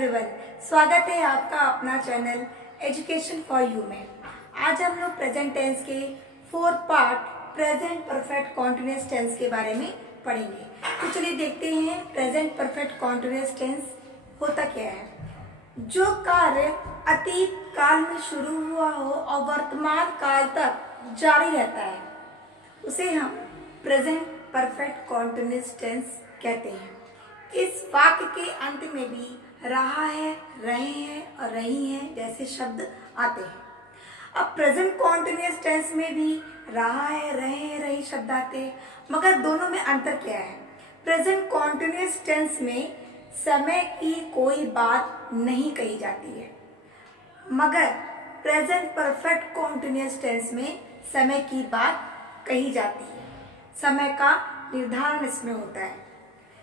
Everyone, स्वागत है आपका अपना चैनल एजुकेशन फॉर यू में। आज हम लोग प्रेजेंट टेंस के 4 part present perfect continuous tense के बारे में पढ़ेंगे। तो चलिए देखते हैं प्रेजेंट परफेक्ट कॉन्टिन्यूअस टेंस होता क्या है। जो कार्य अतीत काल में शुरू हुआ हो और वर्तमान काल तक जारी रहता है उसे हम प्रेजेंट परफेक्ट कॉन्टिन्यूअस टेंस कहते हैं। इस वाक्य के अंत में भी रहा है, रहे हैं और रही हैं जैसे शब्द आते हैं। अब प्रेजेंट कॉन्टिन्यूअस टेंस में भी रहा है, रहे हैं, रही शब्द आते हैं, मगर दोनों में अंतर क्या है। प्रेजेंट कॉन्टिन्यूअस टेंस में समय की कोई बात नहीं कही जाती है, मगर प्रेजेंट परफेक्ट कॉन्टिन्यूअस टेंस में समय की बात कही जाती है। समय का निर्धारण इसमें होता है।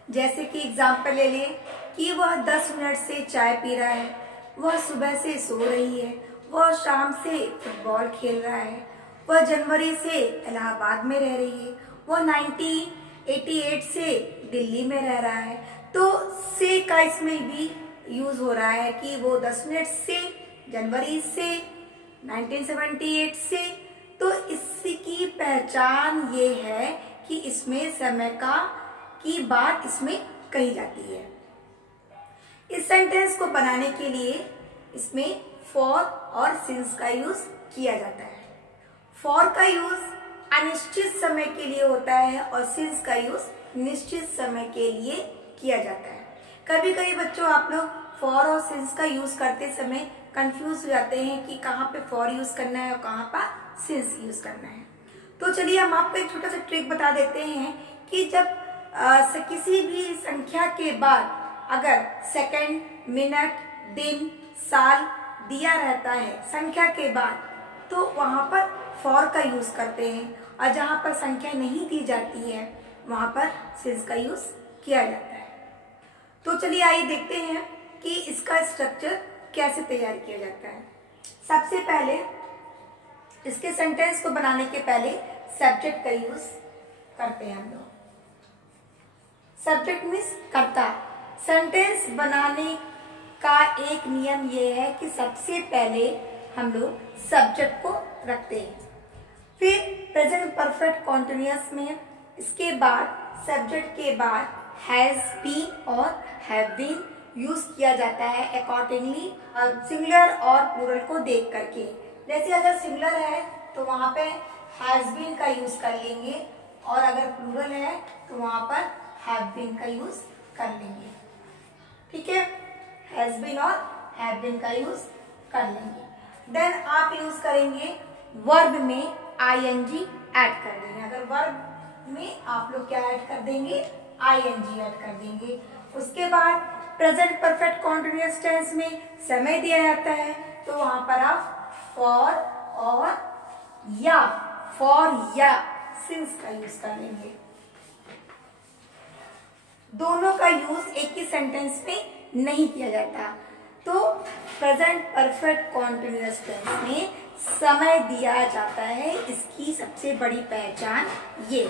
जैसे कि एग्जाम्पल ले लें कि वह 10 मिनट से चाय पी रहा है, वह सुबह से सो रही है, वह शाम से फुटबॉल खेल रहा है, वह जनवरी से इलाहाबाद में रह रही है, वह 1988 से दिल्ली में रह रहा है। तो से का इसमें भी यूज हो रहा है कि वो 10 मिनट से, जनवरी से, 1978 से। तो इसकी पहचान ये है कि इसमें समय की बात इसमें कही जाती है। इस सेंटेंस को बनाने के लिए इसमें फॉर और सिंस का यूज किया जाता है। फॉर का यूज अनिश्चित समय के लिए होता है और सिंस का यूज निश्चित समय के लिए किया जाता है। कभी कभी बच्चों आप लोग फॉर और सिंस का यूज करते समय कंफ्यूज हो जाते हैं कि कहाँ पे फॉर यूज करना है और कहाँ पर सिंस यूज करना है। तो चलिए हम आपको एक छोटा सा ट्रिक बता देते हैं कि जब किसी भी संख्या के बाद अगर सेकंड, मिनट, दिन, साल दिया रहता है संख्या के बाद, तो वहाँ पर फॉर का यूज करते हैं, और जहाँ पर संख्या नहीं दी जाती है वहाँ पर सिंस का यूज किया जाता है। तो चलिए आइए देखते हैं कि इसका स्ट्रक्चर कैसे तैयार किया जाता है। सबसे पहले इसके सेंटेंस को बनाने के पहले सब्जेक्ट का यूज करते हैं हम लोग। सब्जेक्ट मीन्स कर्ता। सेंटेंस बनाने का एक नियम ये है कि सबसे पहले हम लोग सब्जेक्ट को रखते हैं, फिर प्रेजेंट परफेक्ट कॉन्टिन्यूअस में इसके बाद सब्जेक्ट के बाद हैज बीन और हैव बीन यूज किया जाता है अकॉर्डिंगली सिंगुलर और प्लूरल को देख करके। जैसे अगर सिंगुलर है तो वहाँ पे हैज बीन का यूज कर लेंगे, और अगर प्लूरल है तो वहाँ पर हैव बीन का यूज कर लेंगे। ठीक है, हैज बीन और हैव बीन का यूज कर लेंगे। देन आप यूज करेंगे वर्ब में आईएनजी ऐड कर देंगे। अगर वर्ब में आप लोग क्या ऐड कर देंगे, आईएनजी ऐड कर देंगे। उसके बाद प्रेजेंट परफेक्ट कॉन्टिन्यूअस टेंस में समय दिया जाता है, तो वहां पर आप फॉर और या सिंस का यूज कर लेंगे। दोनों का यूज एक ही सेंटेंस में नहीं किया जाता। तो प्रेजेंट परफेक्ट कॉन्टिन्यूअस टेंस में समय दिया जाता है, इसकी सबसे बड़ी पहचान ये।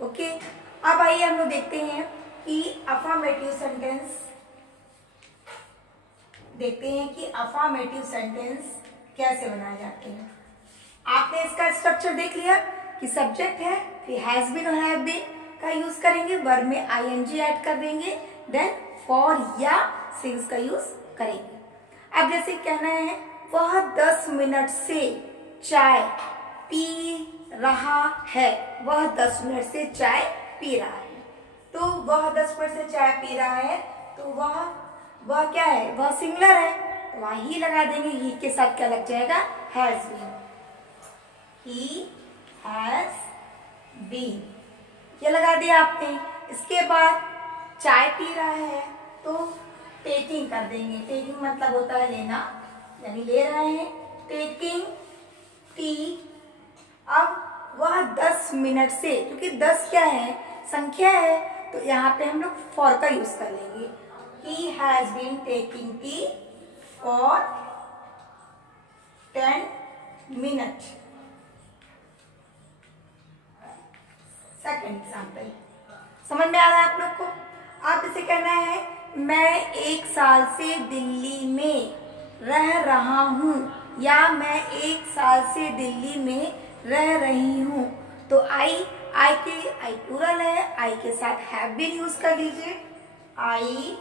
ओके, अब आइए हम लोग देखते हैं कि अफर्मेटिव सेंटेंस कैसे बनाए जाते हैं। आपने इसका स्ट्रक्चर देख लिया कि सब्जेक्ट है, फिर हैज बीन और हैव बीन का यूज करेंगे, वर्ब में आईएनजी ऐड कर देंगे, देन फॉर या सिंस का यूज करेंगे। अब जैसे कहना है वह 10 मिनट से चाय पी रहा है, वह 10 मिनट से चाय पी रहा है। तो वह 10 मिनट से चाय पी रहा है, तो वह क्या है, वह सिंगुलर है, तो वहां ही लगा देंगे। ही के साथ क्या लग जाएगा, has been. He has been ये लगा दिया आपने। इसके बाद चाय पी रहा है तो टेकिंग कर देंगे। टेकिंग मतलब होता है लेना, यानी ले रहे हैं, टेकिंग टी। अब वह 10 मिनट से, क्योंकि 10 क्या है, संख्या है, तो यहाँ पे हम लोग फॉर का यूज कर लेंगे। He has been taking tea for 10 minute. Second example समझ में आ रहा है आप लोग को। आप इसे कहना है मैं 1 साल से दिल्ली में रह रहा हूँ, या मैं 1 साल से दिल्ली में रह रही हूँ। तो आई प्लूरल है, आई के साथ हैव बीन यूज कर लीजिए। I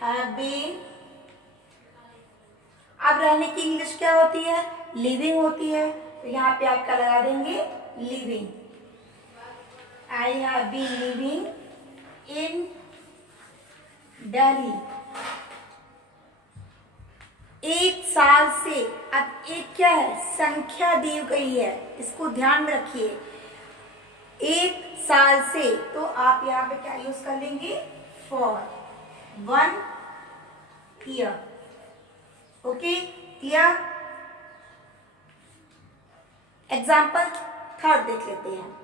have been. अब रहने की इंग्लिश क्या होती है? लिविंग होती है, तो यहाँ पे आपका लगा देंगे living. I have been living in Delhi. 1 साल से, अब एक क्या है? संख्या दी गई है, इसको ध्यान में रखिए। 1 साल से, तो आप यहाँ पे क्या यूज कर लेंगे? For 1 year. Okay, clear? Example 3 देख लेते हैं।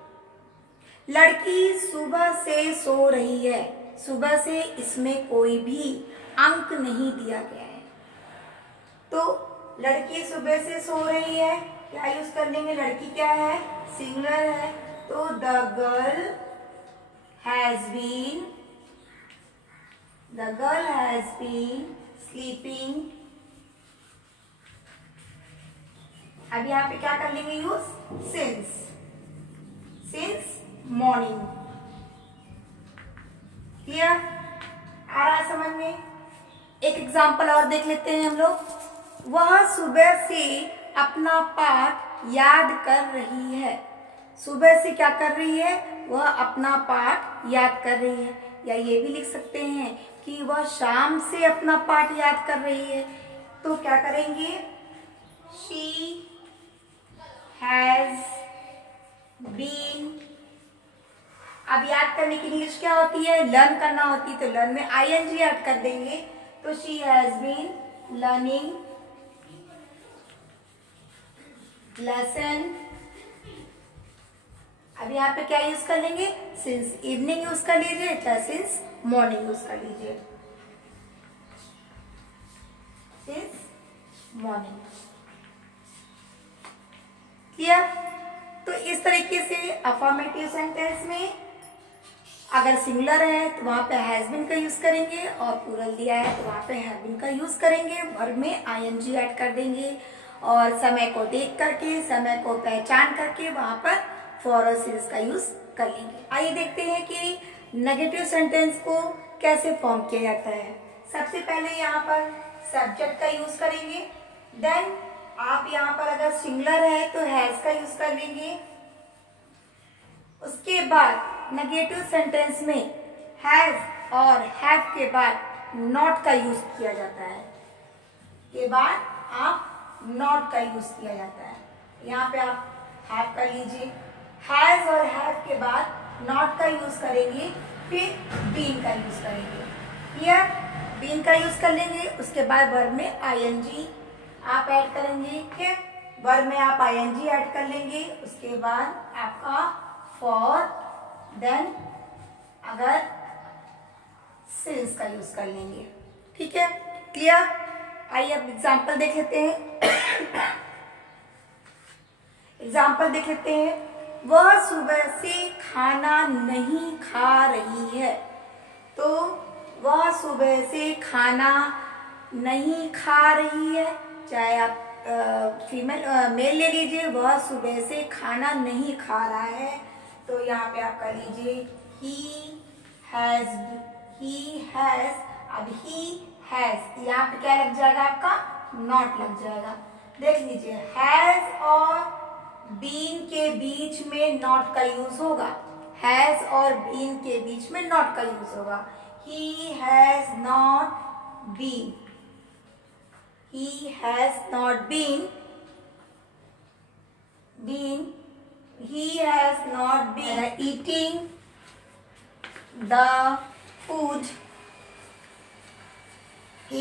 लड़की सुबह से सो रही है। सुबह से इसमें कोई भी अंक नहीं दिया गया है, तो लड़की सुबह से सो रही है, क्या यूज कर लेंगे? लड़की क्या है? सिंगुलर है, तो the girl has been sleeping. अब यहाँ पे क्या कर लेंगे यूज? Since morning. क्लियर? आ रहा है समझ में? एक एग्जाम्पल और देख लेते हैं हम लोग। वह सुबह से अपना पाठ याद कर रही है। सुबह से क्या कर रही है? वह अपना पाठ याद कर रही है। या ये भी लिख सकते हैं कि वह शाम से अपना पाठ याद कर रही है। तो क्या करेंगे? She has been. अब याद करने की इंग्लिश क्या होती है? लर्न करना होती है, तो लर्न में ing ऐड कर देंगे, तो she has been learning lesson. अब यहाँ पे क्या यूज कर लेंगे? सिंस इवनिंग यूज कर लीजिए, चाहे सिंस मॉर्निंग यूज कर लीजिए। Since morning. क्लियर? तो इस तरीके से अफर्मेटिव सेंटेंस में अगर सिंगुलर है तो वहां पे हैज बीन का यूज करेंगे, और प्लूरल दिया है तो वहां पे हैव बीन का यूज करेंगे। वर्ब में ing ऐड कर देंगे, और समय को देख करके, समय को पहचान करके वहां पर फॉर और सिंस का यूज कर लेंगे। आइए देखते हैं कि नेगेटिव सेंटेंस को कैसे फॉर्म किया जाता है। सबसे पहले यहाँ पर सब्जेक्ट का यूज करेंगे। देन आप यहाँ पर अगर सिंगुलर है तो हैज का यूज कर लेंगे। उसके बाद नेगेटिव सेंटेंस में हैज और हैव के बाद नॉट का यूज किया जाता है। के बाद आप नॉट का यूज किया जाता है। यहाँ पे आप हैव कर लीजिए। हैज और हैव के बाद नॉट का यूज करेंगे, फिर बीन का यूज करेंगे। क्लियर? बीन का यूज कर लेंगे, उसके बाद वर्ब में ing आप ऐड करेंगे। ठीक, वर्ब में आप ing ऐड कर लेंगे, उसके बाद आपका फॉर, देन अगर सिंस का यूज कर लेंगे। ठीक है, क्लियर? आइए अब एग्जाम्पल देख लेते हैं। एग्जाम्पल देख लेते हैं। वह सुबह से खाना नहीं खा रही है। तो वह सुबह से खाना नहीं खा रही है, चाहे आप मेल ले लीजिए। वह सुबह से खाना नहीं खा रहा है, तो यहाँ पे आप कर लीजिए ही हैज। अब ही हैज, यहाँ पे क्या लग जाएगा? आपका नॉट लग जाएगा। देख लीजिए, हैज और बीन के बीच में नॉट का यूज होगा। हैज और बीन के बीच में नॉट का यूज होगा। He has not been. He has not been. He has not been eating the food. He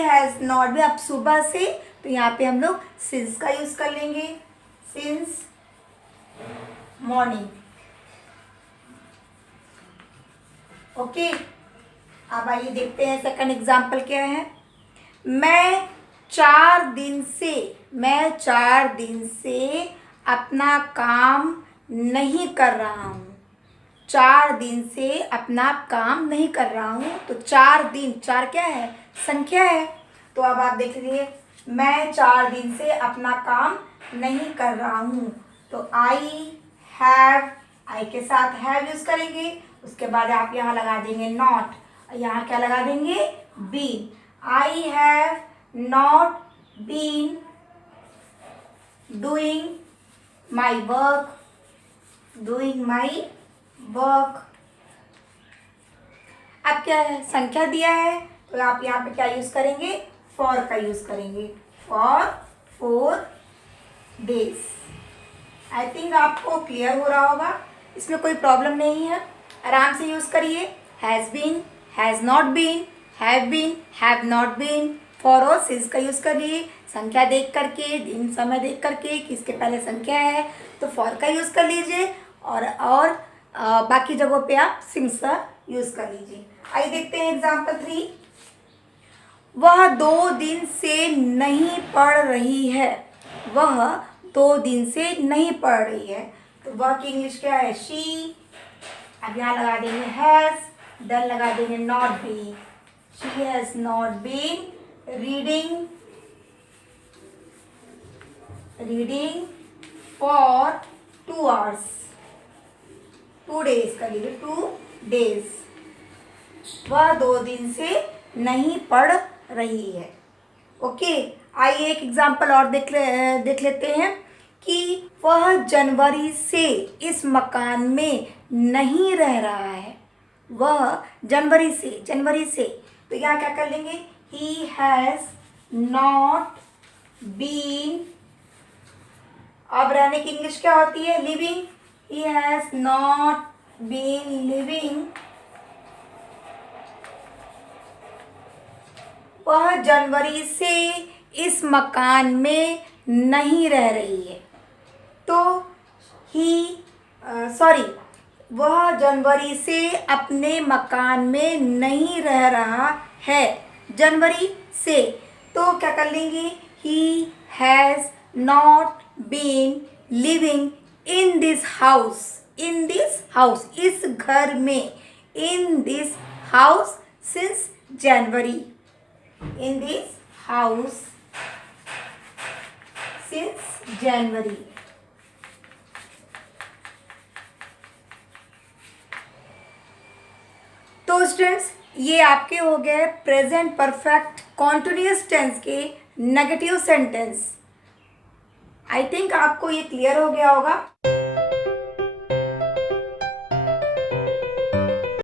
has not been। अब सुबह से, तो यहाँ पे हम लोग since का यूज कर लेंगे। Since morning। ओके, अब आइए देखते हैं सेकंड एग्जाम्पल क्या है। मैं 4 दिन से अपना काम नहीं कर रहा हूँ। 4 दिन से अपना काम नहीं कर रहा हूँ। तो 4 दिन, 4 क्या है? संख्या है। तो अब आप देख लीजिए, मैं 4 दिन से अपना काम नहीं कर रहा हूँ। तो आई हैव, आई के साथ हैव यूज करेंगे। उसके बाद आप यहाँ लगा देंगे नॉट, यहाँ क्या लगा देंगे? Been. I have not been doing my work, doing my work. अब क्या है? संख्या दिया है, तो आप यहाँ पे क्या यूज करेंगे? फॉर का यूज करेंगे। For 4 days. आई थिंक आपको क्लियर हो रहा होगा, इसमें कोई प्रॉब्लम नहीं है, आराम से यूज करिए। Has been, has not been, have not been, for और सिंस का यूज करिए। संख्या देख करके, दिन समय देख करके किसके पहले संख्या है तो फॉर का यूज कर लीजिए, और बाकी जगहों पे आप सिंस का यूज कर लीजिए। आइए देखते हैं एग्जाम्पल 3। वह 2 दिन से नहीं पढ़ रही है। वह 2 दिन से नहीं पढ़ रही है, तो वह की इंग्लिश क्या है? शी। अब यहाँ लगा देंगे हैज, देन लगा देंगे not be. She has not been reading for 2 hours, 2 days कर लीजिए, 2 days। वह 2 दिन से नहीं पढ़ रही है। ओके, आइए एक एग्जाम्पल और देख लेते हैं कि वह जनवरी से इस मकान में नहीं रह रहा है। वह जनवरी से, तो यहाँ क्या कर लेंगे? ही हैज़ नॉट बीन, अब रहने की इंग्लिश क्या होती है? Living. He has not been living, वह जनवरी से इस मकान में नहीं रह रही है। तो वह जनवरी से अपने मकान में नहीं रह रहा है। जनवरी से, तो क्या कर लेंगे? He has not been living in this house, इस घर में, in this house since January, in this house since January। तो स्टूडेंट्स, ये आपके हो गए प्रेजेंट परफेक्ट कॉन्टिन्यूअस टेंस के नेगेटिव सेंटेंस। आई थिंक आपको ये क्लियर हो गया होगा।